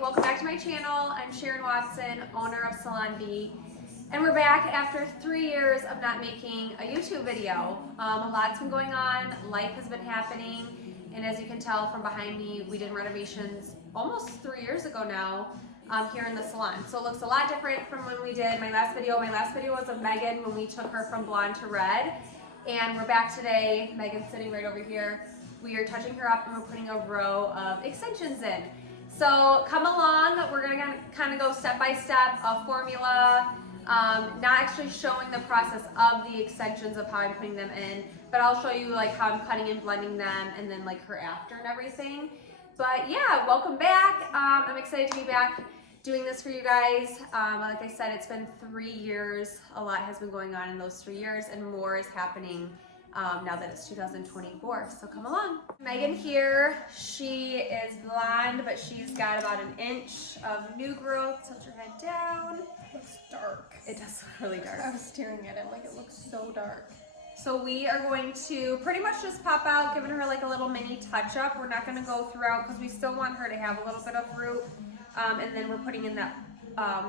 welcome back to my channel. I'm Sharon Watson, owner of Salon B, and we're back after 3 years of not making a YouTube video. A lot's been going on, life has been happening, and as you can tell from behind me, we did renovations almost 3 years ago now here in the salon. So it looks a lot different from when we did my last video. My last video was of Megan when we took her from blonde to red, and we're back today. Megan's sitting right over here. We are touching her up and we're putting a row of extensions in. So come along, we're gonna kind of go step by step of formula, not actually showing the process of the extensions of how I'm putting them in, but I'll show you like how I'm cutting and blending them and then like her after and everything. But yeah, welcome back. I'm excited to be back doing this for you guys. Like I said, it's been 3 years. A lot has been going on in those 3 years and more is happening now that it's 2024, so come along. Megan here, she is blonde, but she's got about 1 inch of new growth. Tilt your head down. It looks dark. It does look really dark. I was staring at it like it looks so dark. So we are going to pretty much just pop out, giving her like a little mini touch up. We're not going to go throughout because we still want her to have a little bit of root, and then we're putting in that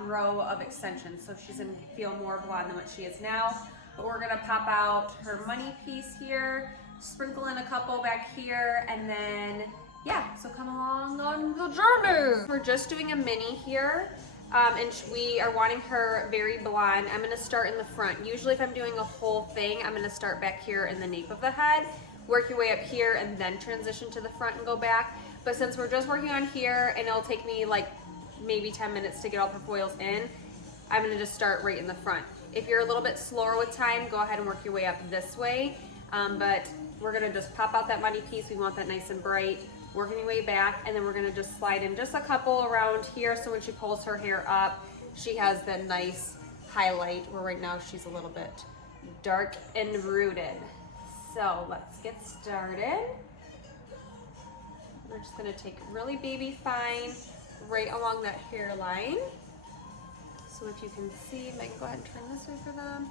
row of extensions, so she's going to feel more blonde than what she is now. But we're gonna pop out her money piece here, sprinkle in a couple back here, and then, yeah, so come along on the journey. We're just doing a mini here, and we are wanting her very blonde. I'm gonna start in the front. Usually if I'm doing a whole thing, I'm gonna start back here in the nape of the head, work your way up here, and then transition to the front and go back. But since we're just working on here, and it'll take me like maybe 10 minutes to get all the foils in, I'm gonna just start right in the front. If you're a little bit slower with time, go ahead and work your way up this way. But we're gonna just pop out that money piece. We want that nice and bright. Working your way back, and then we're gonna just slide in just a couple around here, so when she pulls her hair up, she has that nice highlight, where right now she's a little bit dark and rooted. So let's get started. We're just gonna take really baby fine right along that hairline. So if you can see, Megan, go ahead and turn this way for them.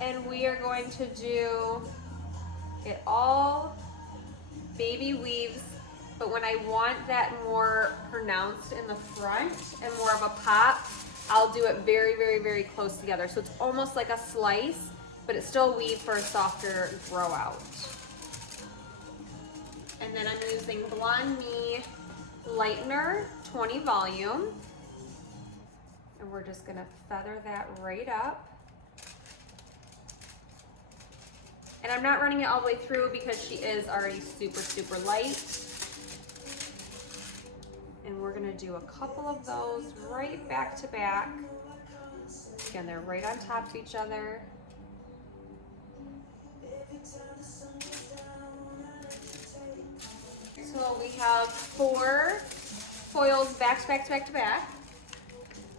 And we are going to do it all baby weaves, but when I want that more pronounced in the front and more of a pop, I'll do it very, very, very close together. So it's almost like a slice, but it's still weave for a softer grow out. And then I'm using Blonde Me Lightener 20 volume, and we're just gonna feather that right up. And I'm not running it all the way through because she is already super, super light. And we're gonna do a couple of those right back to back. Again, they're right on top of each other. So we have 4 foils back to back to back to back.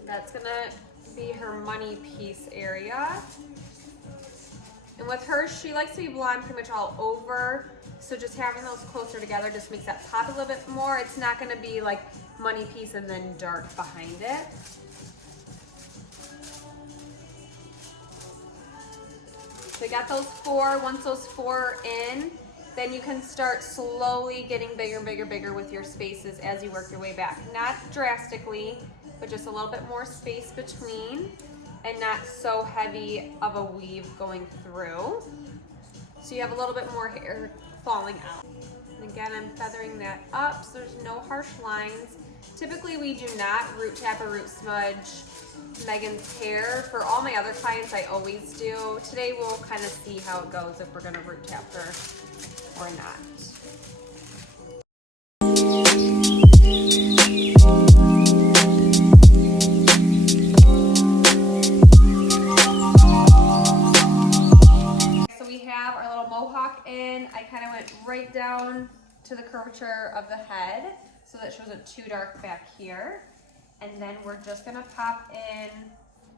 That's gonna be her money piece area. And with her, she likes to be blonde pretty much all over. So just having those closer together just makes that pop a little bit more. It's not gonna be like money piece and then dark behind it. So we got those 4. Once those 4 are in, then you can start slowly getting bigger and bigger, bigger with your spaces as you work your way back. Not drastically, but just a little bit more space between, and not so heavy of a weave going through. So you have a little bit more hair falling out. And again, I'm feathering that up so there's no harsh lines. Typically we do not root tap or root smudge Megan's hair. For all my other clients, I always do. Today we'll kind of see how it goes if we're gonna root tap her or not. So we have our little mohawk in. I kind of went right down to the curvature of the head so that she wasn't too dark back here. And then we're just gonna pop in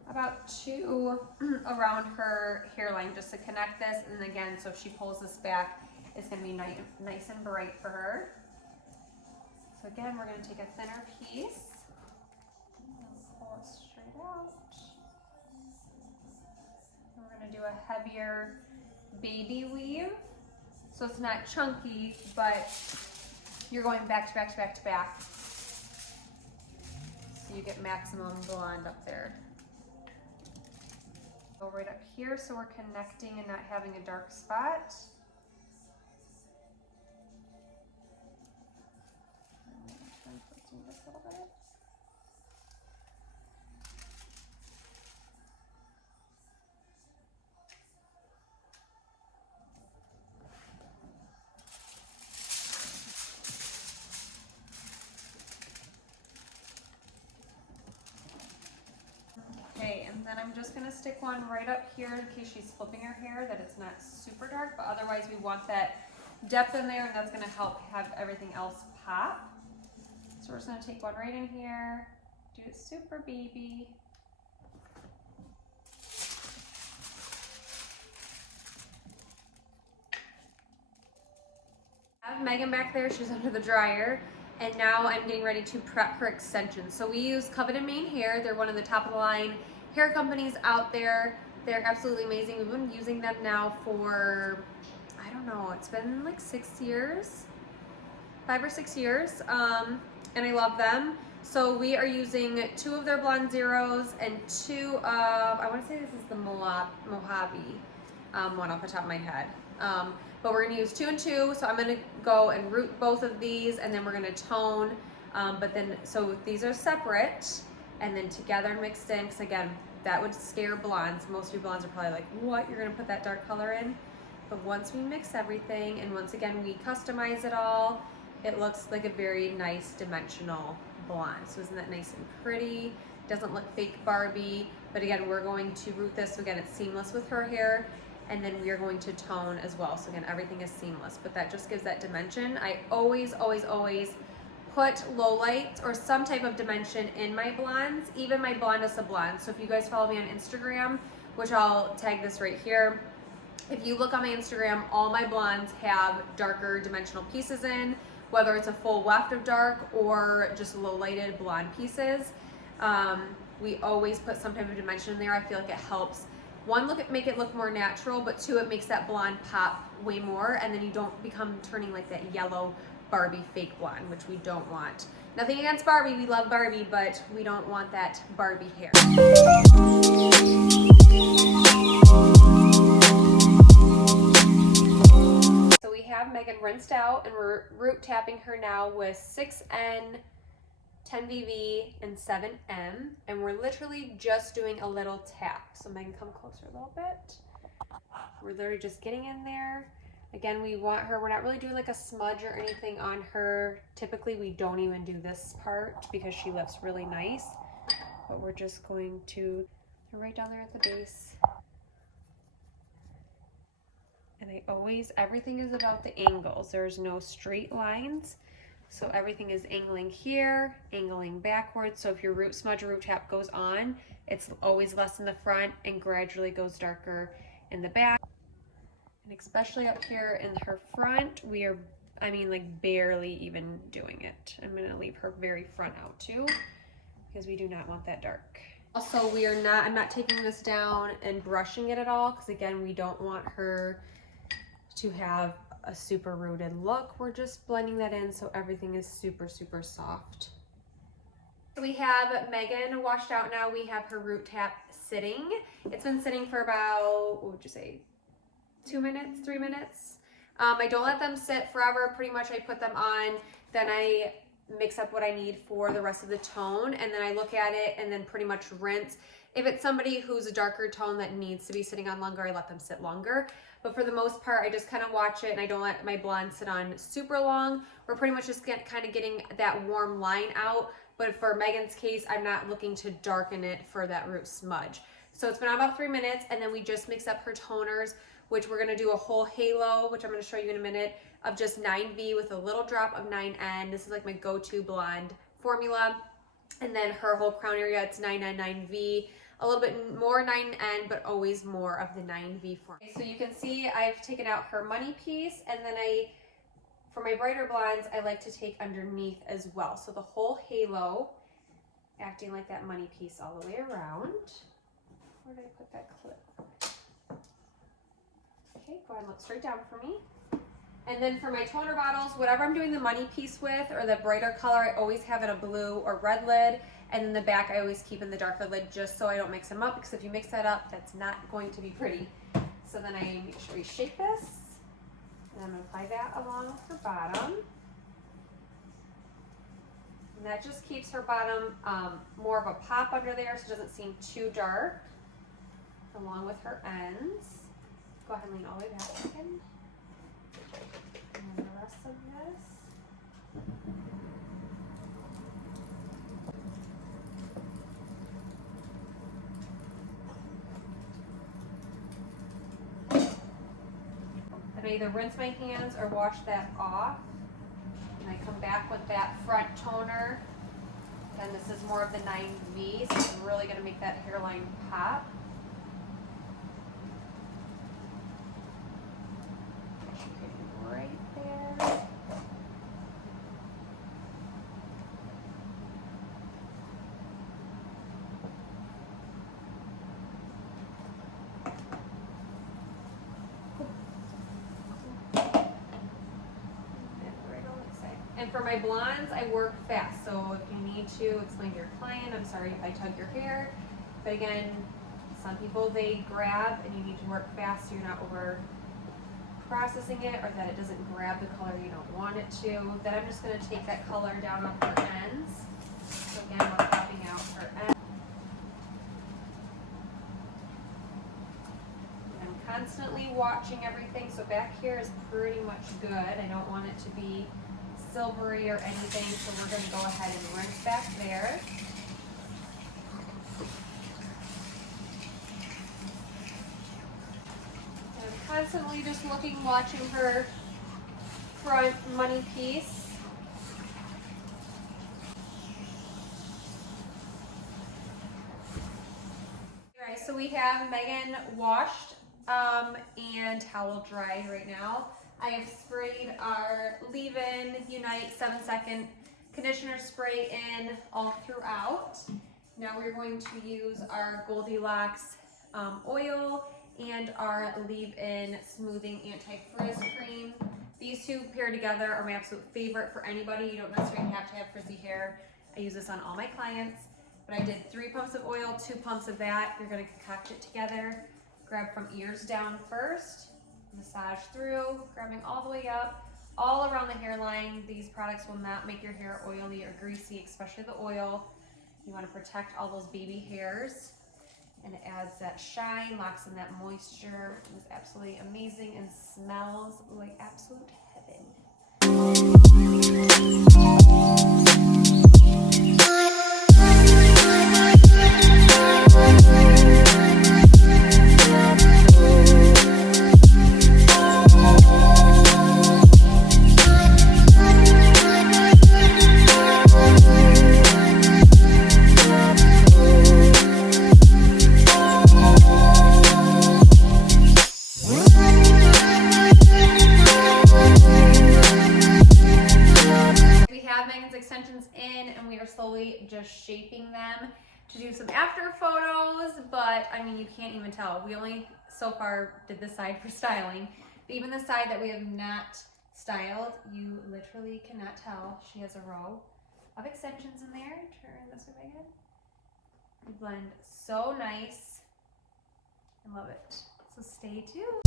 about 2 around her hairline just to connect this. And again, so if she pulls this back, it's gonna be nice and bright for her. So again, we're gonna take a thinner piece, pull it straight out. And we're gonna do a heavier baby weave. So it's not chunky, but you're going back to back to back to back. So you get maximum blonde up there. Go right up here so we're connecting and not having a dark spot. I'm twisting this a little bit. Okay, and then I'm just gonna stick one right up here in case she's flipping her hair, that it's not super dark, but otherwise we want that depth in there, and that's gonna help have everything else pop. So we're just gonna take one right in here, do it super baby. I have Megan back there, she's under the dryer. And now I'm getting ready to prep her extensions. So we use Coveted Maine Hair. They're one of the top of the line hair companies out there. They're absolutely amazing. We've been using them now for, I don't know, it's been like 6 years, 5 or 6 years. And I love them. So we are using 2 of their Blonde Zeros and 2 of, I want to say this is the Mojave one off the top of my head. But we're gonna use 2 and 2, so I'm gonna go and root both of these, and then we're gonna tone. But then, so these are separate, and then together and mixed in, because again, that would scare blondes. Most of you blondes are probably like, what, you're gonna put that dark color in? But once we mix everything, and once again, we customize it all, it looks like a very nice dimensional blonde. So isn't that nice and pretty? Doesn't look fake Barbie, but again, we're going to root this, so again, it's seamless with her hair. And then we are going to tone as well. So again, everything is seamless, but that just gives that dimension. I always, always, always put low lights or some type of dimension in my blondes, even my blondest of blondes. So if you guys follow me on Instagram, which I'll tag this right here, if you look on my Instagram, all my blondes have darker dimensional pieces in, whether it's a full weft of dark or just low lighted blonde pieces. We always put some type of dimension in there. I feel like it helps. 1, make it look more natural, but 2, it makes that blonde pop way more, and then you don't become turning like that yellow Barbie fake blonde, which we don't want. Nothing against Barbie, we love Barbie, but we don't want that Barbie hair. So we have Megan rinsed out, and we're root tapping her now with 6N, 10VV, and 7M, and we're literally just doing a little tap. So Megan, come closer a little bit. We're literally just getting in there. Again, we want her, we're not really doing like a smudge or anything on her. Typically, we don't even do this part because she looks really nice, but we're just going to right down there at the base. And everything is about the angles. There's no straight lines. So everything is angling here, angling backwards. So if your root smudge or root tap goes on, it's always less in the front and gradually goes darker in the back. And especially up here in her front, we are, I mean, like barely even doing it. I'm gonna leave her very front out too, because we do not want that dark. Also, I'm not taking this down and brushing it at all, because again, we don't want her to have a super rooted look. We're just blending that in so everything is super, super soft. So we have Megan washed out now. We have her root tap sitting. It's been sitting for about, what would you say, 2 minutes, 3 minutes. I don't let them sit forever. Pretty much I put them on, then I mix up what I need for the rest of the tone, and then I look at it and then pretty much rinse. If it's somebody who's a darker tone that needs to be sitting on longer, I let them sit longer. But for the most part, I just kind of watch it, and I don't let my blonde sit on super long. We're pretty much just kind of getting that warm line out. But for Megan's case, I'm not looking to darken it for that root smudge. So it's been on about 3 minutes, and then we just mix up her toners, which we're gonna do a whole halo, which I'm gonna show you in a minute, of just 9V with a little drop of 9N. This is like my go-to blonde formula. And then her whole crown area, it's 9N, 9V. A little bit more 9N, but always more of the 9V form. Okay, so you can see I've taken out her money piece, and then for my brighter blondes, I like to take underneath as well. So the whole halo, acting like that money piece all the way around. Where did I put that clip? Okay, go ahead and look straight down for me. And then for my toner bottles, whatever I'm doing the money piece with or the brighter color, I always have in a blue or red lid. And then the back I always keep in the darker lid just so I don't mix them up, because if you mix that up, that's not going to be pretty. So then I make sure we shake this. And I'm going to apply that along with her bottom. And that just keeps her bottom more of a pop under there so it doesn't seem too dark. Along with her ends. Go ahead and lean all the way back again. And then the rest of this. And I either rinse my hands or wash that off. And I come back with that front toner. Then this is more of the 9V, so it's really going to make that hairline pop. Right there. And for my blondes, I work fast. So if you need to explain to your client, I'm sorry if I tug your hair. But again, some people, they grab and you need to work fast so you're not over processing it, or that it doesn't grab the color you don't want it to. Then I'm just going to take that color down on her ends. So again, we're popping out her ends. And I'm constantly watching everything. So back here is pretty much good. I don't want it to be silvery or anything, so we're going to go ahead and rinse back there. And I'm constantly just looking, watching her front money piece. Alright, so we have Megan washed and towel dried right now. I have sprayed our Leave-In Unite 7-second conditioner spray in all throughout. Now we're going to use our Goldilocks oil and our Leave-In Smoothing Anti-Frizz Cream. These two paired together are my absolute favorite for anybody. You don't necessarily have to have frizzy hair. I use this on all my clients. But I did 3 pumps of oil, 2 pumps of that. You're going to concoct it together. Grab from ears down first. Massage through, grabbing all the way up, all around the hairline. These products will not make your hair oily or greasy, especially the oil. You want to protect all those baby hairs, and it adds that shine, locks in that moisture. It is absolutely amazing and smells like absolute heaven. Extensions in, and we are slowly just shaping them to do some after photos, but I mean, you can't even tell. We only so far did this side for styling, but even the side that we have not styled, you literally cannot tell. She has a row of extensions in there. Turn this way again. They blend so nice. I love it. So stay tuned.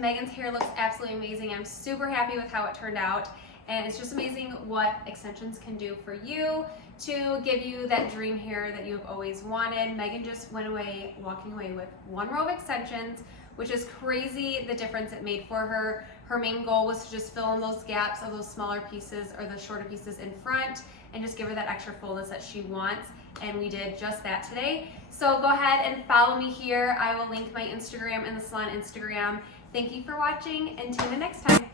Megan's hair looks absolutely amazing. I'm super happy with how it turned out, and it's just amazing what extensions can do for you to give you that dream hair that you have always wanted. Megan just went away, walking away with 1 row of extensions, which is crazy the difference it made for her. Her main goal was to just fill in those gaps of those smaller pieces or the shorter pieces in front and just give her that extra fullness that she wants. and we did just that today. So go ahead and follow me here. I will link my Instagram and the salon Instagram. Thank you for watching, and tune in next time.